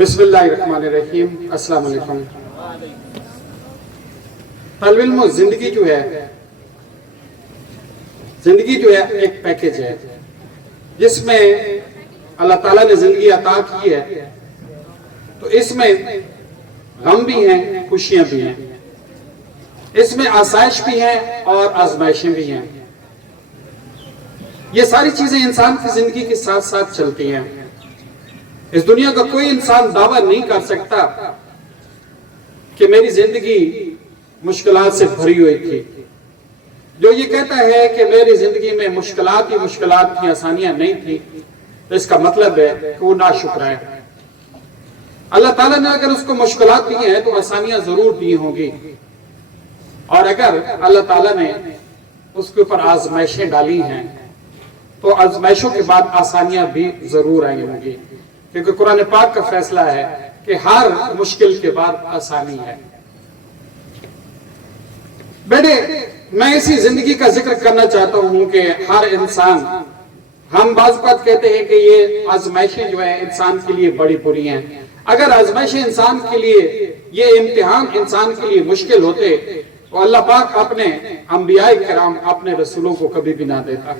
بسم اللہ الرحمن الرحیم. السلام علیکم. طالب علم، زندگی جو ہے ایک پیکج ہے جس میں اللہ تعالیٰ نے زندگی عطا کی ہے. تو اس میں غم بھی ہیں، خوشیاں بھی ہیں، اس میں آسائش بھی ہیں اور آزمائشیں بھی ہیں. یہ ساری چیزیں انسان کی زندگی کے ساتھ ساتھ چلتی ہیں. اس دنیا کا کوئی انسان دعویٰ نہیں کر سکتا کہ میری زندگی مشکلات سے بھری ہوئی تھی. جو یہ کہتا ہے کہ میری زندگی میں مشکلات ہی مشکلات تھی، آسانیاں نہیں تھی، تو اس کا مطلب ہے کہ وہ ناشکر ہے. اللہ تعالیٰ نے اگر اس کو مشکلات دی ہیں تو آسانیاں ضرور دی ہوں گی، اور اگر اللہ تعالیٰ نے اس کے اوپر آزمائشیں ڈالی ہیں تو آزمائشوں کے بعد آسانیاں بھی ضرور آئی ہوں گی، کیونکہ قرآن پاک کا فیصلہ ہے کہ ہر مشکل کے بعد آسانی ہے. بیٹے، میں اسی زندگی کا ذکر کرنا چاہتا ہوں کہ ہر انسان، ہم بعض اوقات کہتے ہیں کہ یہ آزمائشیں جو ہے انسان کے لیے بڑی بری ہیں. اگر آزمائشیں انسان کے لیے، یہ امتحان انسان کے لیے مشکل ہوتے تو اللہ پاک اپنے انبیاء کرام، اپنے رسولوں کو کبھی بھی نہ دیتا.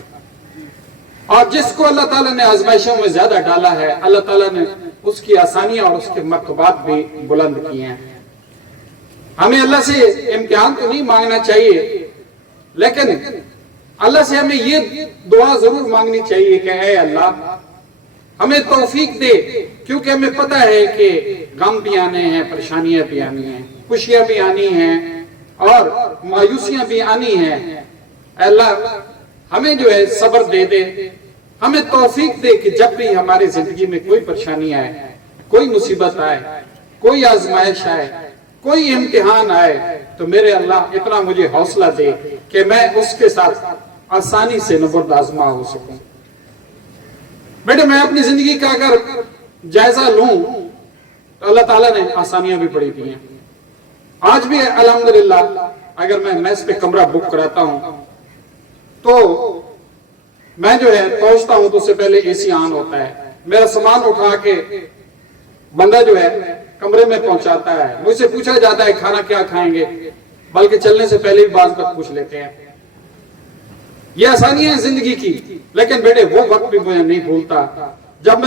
اور جس کو اللہ تعالیٰ نے آزمائشوں میں زیادہ ڈالا ہے، اللہ تعالیٰ نے اس کی آسانیاں اور اس کے مرتبات بھی بلند کیے ہیں. ہمیں اللہ سے امتحان تو نہیں مانگنا چاہیے، لیکن اللہ سے ہمیں یہ دعا ضرور مانگنی چاہیے کہ اے اللہ ہمیں توفیق دے، کیونکہ ہمیں پتہ ہے کہ غم بھی آنے ہیں، پریشانیاں بھی آنی ہیں، خوشیاں بھی آنی ہیں اور مایوسیاں بھی آنی ہیں. اے اللہ ہمیں جو ہے صبر دے دے، ہمیں توفیق دے کہ جب بھی ہماری زندگی میں کوئی پریشانی آئے، کوئی مصیبت آئے، کوئی آزمائش آئے، کوئی امتحان آئے، تو میرے اللہ اتنا مجھے حوصلہ دے کہ میں اس کے ساتھ آسانی سے نبرد آزما ہو سکوں. بیٹے، میں اپنی زندگی کا اگر جائزہ لوں تو اللہ تعالیٰ نے آسانیاں بھی بڑی دی ہیں. آج بھی الحمدللہ اگر میں میس پہ کمرہ بک کراتا ہوں تو میں جو ہے پہنچتا ہوں تو اس سے پہلے اے سی آن ہوتا ہے، میرا سامان اٹھا کے بندہ جو ہے کمرے میں پہنچاتا ہے، مجھ سے پوچھا جاتا ہے کھانا کیا کھائیں گے، بلکہ چلنے سے پہلے بھی بعض وقت پوچھ لیتے ہیں. یہ آسانیاں ہیں زندگی کی. لیکن بیٹے وہ وقت بھی مجھے نہیں بھولتا جب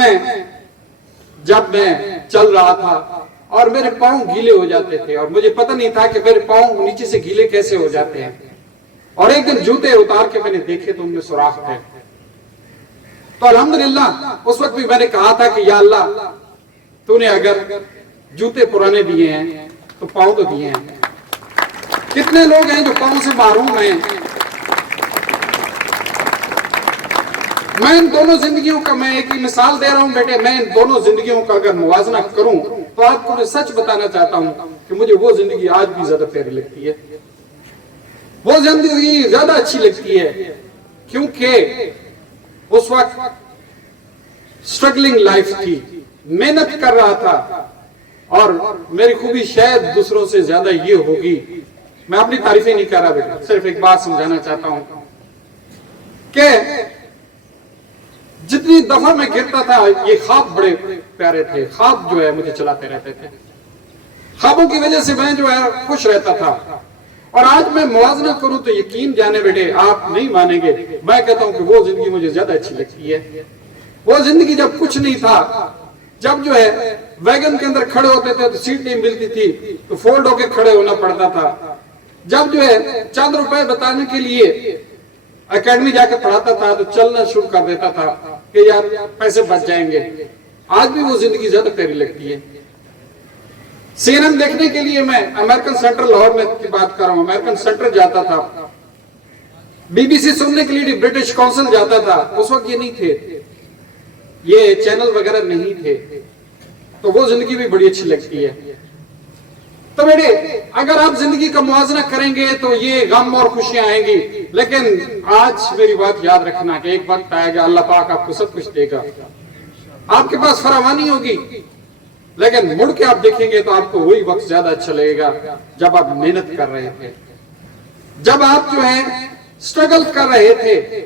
میں چل رہا تھا اور میرے پاؤں گیلے ہو جاتے تھے اور مجھے پتہ نہیں تھا کہ میرے پاؤں نیچے سے گیلے کیسے ہو جاتے ہیں. اور ایک دن جوتے اتار کے میں نے دیکھے تو ان میں سوراخ تھے. تو الحمدللہ اس وقت بھی میں نے کہا تھا کہ یا اللہ تو نے اگر جوتے پرانے دیے ہیں تو پاؤں تو دیے ہیں. کتنے لوگ ہیں جو پاؤں سے محروم ہیں. میں ان دونوں زندگیوں کا میں ایک مثال دے رہا ہوں بیٹے. میں ان دونوں زندگیوں کا اگر موازنہ کروں تو آپ کو میں سچ بتانا چاہتا ہوں کہ مجھے وہ زندگی آج بھی زیادہ پیاری لگتی ہے، وہ زندگی زیادہ اچھی لگتی ہے، کیونکہ اس وقت سٹرگلنگ لائف تھی، محنت کر رہا تھا. اور میری خوبی شاید دوسروں سے زیادہ یہ ہوگی، میں اپنی تعریفیں نہیں کر رہا بیٹا، صرف ایک بات سمجھانا چاہتا ہوں کہ جتنی دفعہ میں گرتا تھا یہ خواب بڑے پیارے تھے. خواب جو ہے مجھے چلاتے رہتے تھے، خوابوں کی وجہ سے میں جو ہے خوش رہتا تھا. اور آج میں موازنہ کروں تو یقین جانے بیٹے آپ نہیں مانیں گے، میں کہتا ہوں کہ وہ زندگی مجھے زیادہ اچھی لگتی ہے. وہ زندگی جب کچھ نہیں تھا، جب جو ہے ویگن کے اندر کھڑے ہوتے تھے تو سیٹ نہیں ملتی تھی تو فولڈ ہو کے کھڑے ہونا پڑتا تھا. جب جو ہے چند روپے بتانے کے لیے اکیڈمی جا کے پڑھاتا تھا تو چلنا شروع کر دیتا تھا کہ یار پیسے بچ جائیں گے. آج بھی وہ زندگی زیادہ پیاری لگتی ہے. CNN دیکھنے کے لیے میں امریکن سینٹر لاہور میں کی بات کر رہا ہوں، امریکن سینٹر جاتا تھا. BBC سننے کے لیے برٹش کونسل جاتا تھا. اس وقت یہ نہیں تھے، یہ چینل وغیرہ نہیں تھے، تو وہ زندگی بھی بڑی اچھی لگتی ہے. تو بیٹے اگر آپ زندگی کا موازنہ کریں گے تو یہ غم اور خوشیاں آئیں گی، لیکن آج میری بات یاد رکھنا کہ ایک وقت آئے گا اللہ پاک آپ کو سب کچھ دے گا، آپ کے پاس فراوانی ہوگی، لیکن مڑ کے آپ دیکھیں گے تو آپ کو وہی وقت زیادہ اچھا لگے گا جب آپ محنت کر رہے تھے، جب آپ جو ہے سٹرگل کر رہے تھے،